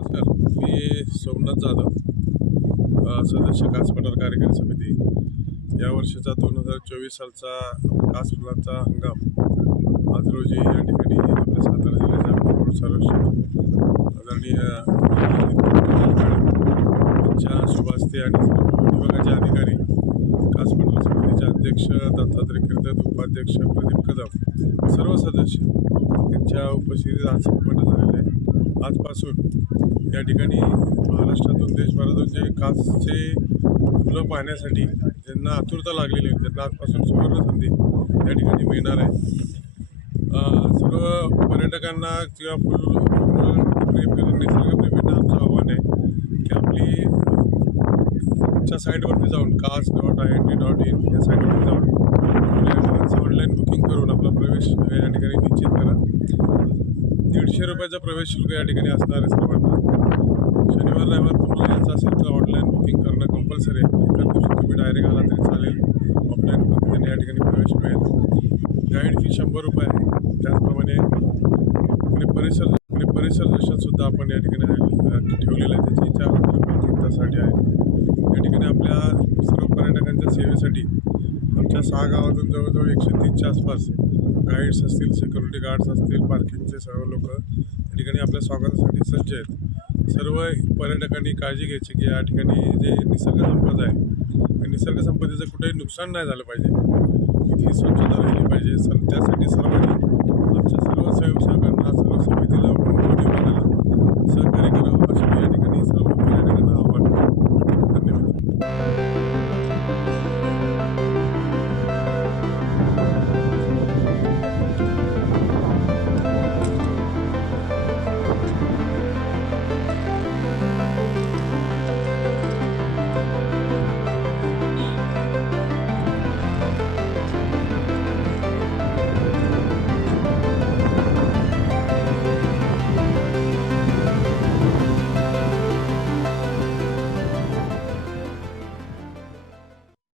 नमस्कार मी सोमनाथ जाधव सदस्य कासपठार कार्यकारी समिती. या वर्षाचा दोन हजार चोवीस सालचा कास फुलांचा हंगाम. आज रोजी या ठिकाणी आपल्या सातारा जिल्ह्याच्या पूर्व सर्वेक्षण आदरणीय यांच्या शुभ आणि विभागाचे अधिकारी कासपठार समितीचे अध्यक्ष दत्तात्रय कीर्तन उपाध्यक्ष प्रदीप कदम सर्व सदस्य यांच्या उपस्थितीत आज संपन्न झालेले आजपासून या ठिकाणी महाराष्ट्रातून देशभरातून जे कासचे फुलं पाहण्यासाठी ज्यांना आतुरता लागलेली आहे त्यांना आजपासून सुवर्ण संधी या ठिकाणी मिळणार आहे. सर्व पर्यटकांना किंवा फुल फुलप्रेमी निसर्गप्रेमींना आमचं आव्हान आहे की आपली च्या साईटवरती जाऊन Kaas dot I N D dot in या साईटवरती जाऊन ऑनलाईन बुकिंग करून आपला प्रवेश या ठिकाणी निश्चित करा. दीडशे रुपयाचा प्रवेश शुल्क या ठिकाणी असणार आहे सर्वांना. शनिवार रविवार तुम्हाला यायचं असेल तर ऑनलाईन बुकिंग करणं कंपल्सरी आहे. एका दिवशी तुम्ही डायरेक्ट आला तरी चालेल. ऑफलाईन पद्धतीने या ठिकाणी प्रवेश मिळेल. गाईड फी शंभर रुपये आहे. त्याचप्रमाणे पुणे परिसर पुणे परिसर दर्शनसुद्धा आपण या ठिकाणी ठेवलेलं आहे. त्याची चार हजार रुपये आहे. या ठिकाणी आपल्या सर्व पर्यटकांच्या सेवेसाठी आमच्या सहा गावातून जवळजवळ एकशे तीनच्या आसपास गाईड्स असतील सिक्युरिटी गार्ड्स असतील पार्किंगचे सर्व लोक या ठिकाणी आपल्या स्वागतासाठी सज्ज आहेत. सर्व पर्यटकांनी काळजी घ्यायची की या ठिकाणी जे निसर्गसंपदा आहे निसर्गसंपदेचं कुठेही नुकसान नाही झालं पाहिजे. इथली स्वच्छता राहिली पाहिजे. सर त्यासाठी सर्वांनी